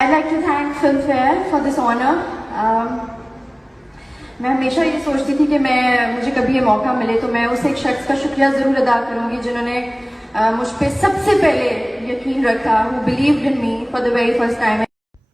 I'd like to thank Filmfare for this honor. मैं हमेशा ये सोचती थी कि मुझे कभी ये मौका मिले तो मैं उस एक शख्स का शुक्रिया ज़रूर अदा करूँगी जिन्होंने मुझ पे सबसे पहले यकीन रखा, who believed in me for the very first time.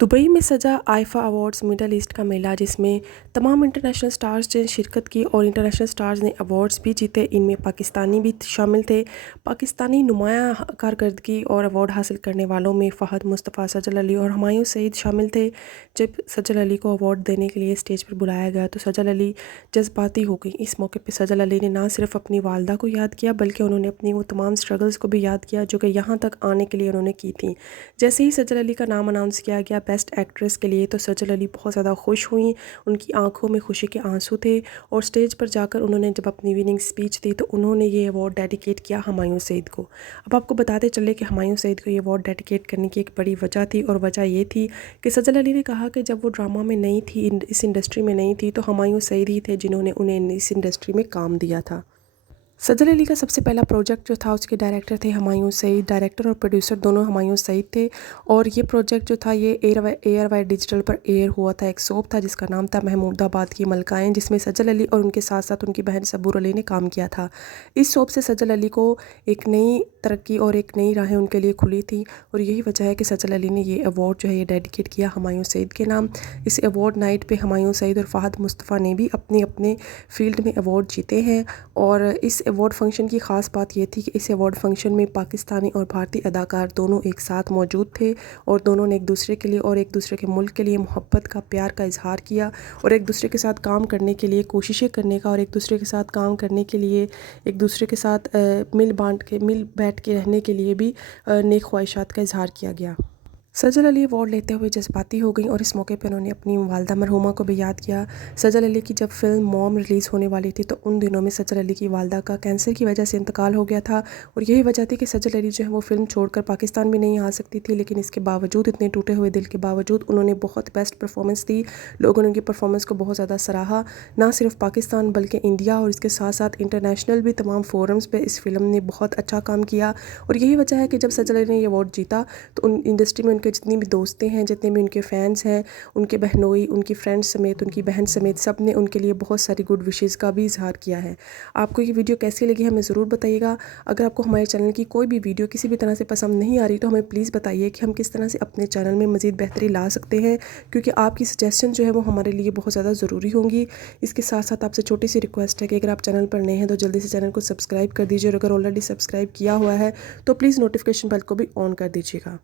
Dubai में सजा आईफा अवार्ड्स मिडल ईस्ट का मेला, जिसमें तमाम इंटरनेशनल स्टार्स ने शिरकत की और इंटरनेशनल स्टार्स ने अवार्ड्स भी जीते। इनमें पाकिस्तानी भी शामिल थे। पाकिस्तानी नुमाया कारकर्दगी और अवार्ड हासिल करने वालों में फ़हद मुस्तफ़ा, सजल अली और हुमायूं सईद शामिल थे। जब सजल अली को अवार्ड देने के लिए स्टेज पर बुलाया गया तो सजल अली जज्बाती हो गई। इस मौके पर सजल अली ने ना सिर्फ अपनी वालदा को याद किया बल्कि उन्होंने अपनी वो तमाम स्ट्रगल्स को भी याद किया जो कि यहाँ तक आने के लिए उन्होंने की थी। जैसे ही सजल अली का नाम अनाउंस किया गया बेस्ट एक्ट्रेस के लिए तो सजल अली बहुत ज़्यादा खुश हुई। उनकी आंखों में खुशी के आंसू थे और स्टेज पर जाकर उन्होंने जब अपनी विनिंग स्पीच दी तो उन्होंने ये अवार्ड डेडिकेट किया हुमायूं सईद को। अब आपको बताते चले कि हुमायूं सईद को ये अवार्ड डेडिकेट करने की एक बड़ी वजह थी और वजह ये थी कि सजल अली ने कहा कि जब वो ड्रामा में नहीं थी, इस इंडस्ट्री में नहीं थी, तो हुमायूं सईद ही थे जिन्होंने उन्हें इस इंडस्ट्री में काम दिया था। सजल अली का सबसे पहला प्रोजेक्ट जो था उसके डायरेक्टर थे हुमायूं सईद। डायरेक्टर और प्रोड्यूसर दोनों हुमायूं सईद थे और ये प्रोजेक्ट जो था ये एयर वाई डिजिटल पर एयर हुआ था। एक सोप था जिसका नाम था महमूदाबाद की मलकाएं, जिसमें सजल अली और उनके साथ साथ उनकी बहन सबूर अली ने काम किया था। इस सोप से सजल अली को एक नई तरक्की और एक नई राहें उनके लिए खुली थी और यही वजह है कि सजल अली ने ये अवार्ड जो है ये डेडिकेट किया हुमायूं सईद के नाम। इस अवार्ड नाइट पर हुमायूं सईद और फ़हद मुस्तफ़ा ने भी अपने अपने फील्ड में अवार्ड जीते हैं। और इस अवार्ड फंक्शन की ख़ास बात ये थी कि इस अवार्ड फंक्शन में पाकिस्तानी और भारतीय अदाकार दोनों एक साथ मौजूद थे और दोनों ने एक दूसरे के लिए और एक दूसरे के मुल्क के लिए मोहब्बत का, प्यार का इजहार किया और एक दूसरे के साथ काम करने के लिए कोशिशें करने का और एक दूसरे के साथ काम करने के लिए, एक दूसरे के साथ मिल बैठ के रहने के लिए भी नेक ख्वाहिशात का इजहार किया गया। सजल अली अवार्ड लेते हुए जज्बाती हो गई और इस मौके पर उन्होंने अपनी वालदा मरहुमा को भी याद किया। सजल अली की जब फिल्म मॉम रिलीज़ होने वाली थी तो उन दिनों में सजल अली की वालदा का कैंसर की वजह से इंतकाल हो गया था और यही वजह थी कि सजल अली जो है वो फिल्म छोड़कर पाकिस्तान भी नहीं आ सकती थी। लेकिन इसके बावजूद, इतने टूटे हुए दिल के बावजूद, उन्होंने बहुत बेस्ट परफॉर्मेंस दी। लोगों ने उनकी परफॉर्मेंस को बहुत ज़्यादा सराहा, ना सिर्फ पाकिस्तान बल्कि इंडिया और इसके साथ साथ इंटरनेशनल भी तमाम फोरम्स पर इस फिल्म ने बहुत अच्छा काम किया। और यही वजह है कि जब सजल अली ने ये अवार्ड जीता तो उन इंडस्ट्री में उनके जितनी भी दोस्तें हैं, जितने भी उनके फ़ैन्स हैं, उनके बहनोई, उनकी फ्रेंड्स समेत, उनकी बहन समेत, सब ने उनके लिए बहुत सारी गुड विशेज़ का भी इजहार किया है। आपको ये वीडियो कैसी लगी हमें ज़रूर बताइएगा। अगर आपको हमारे चैनल की कोई भी वीडियो किसी भी तरह से पसंद नहीं आ रही तो हमें प्लीज़ बताइए कि हम किस तरह से अपने चैनल में मज़ीद बेहतरी ला सकते हैं, क्योंकि आपकी सजेशन जो है वो हमारे लिए बहुत ज़्यादा ज़रूरी होंगी। इसके साथ साथ आपसे छोटी सी रिक्वेस्ट है कि अगर आप चैनल पर नए हैं तो जल्दी से चैनल को सब्सक्राइब कर दीजिए और अगर ऑलरेडी सब्सक्राइब किया हुआ है तो प्लीज़ नोटिफिकेशन बेल को भी ऑन कर दीजिएगा।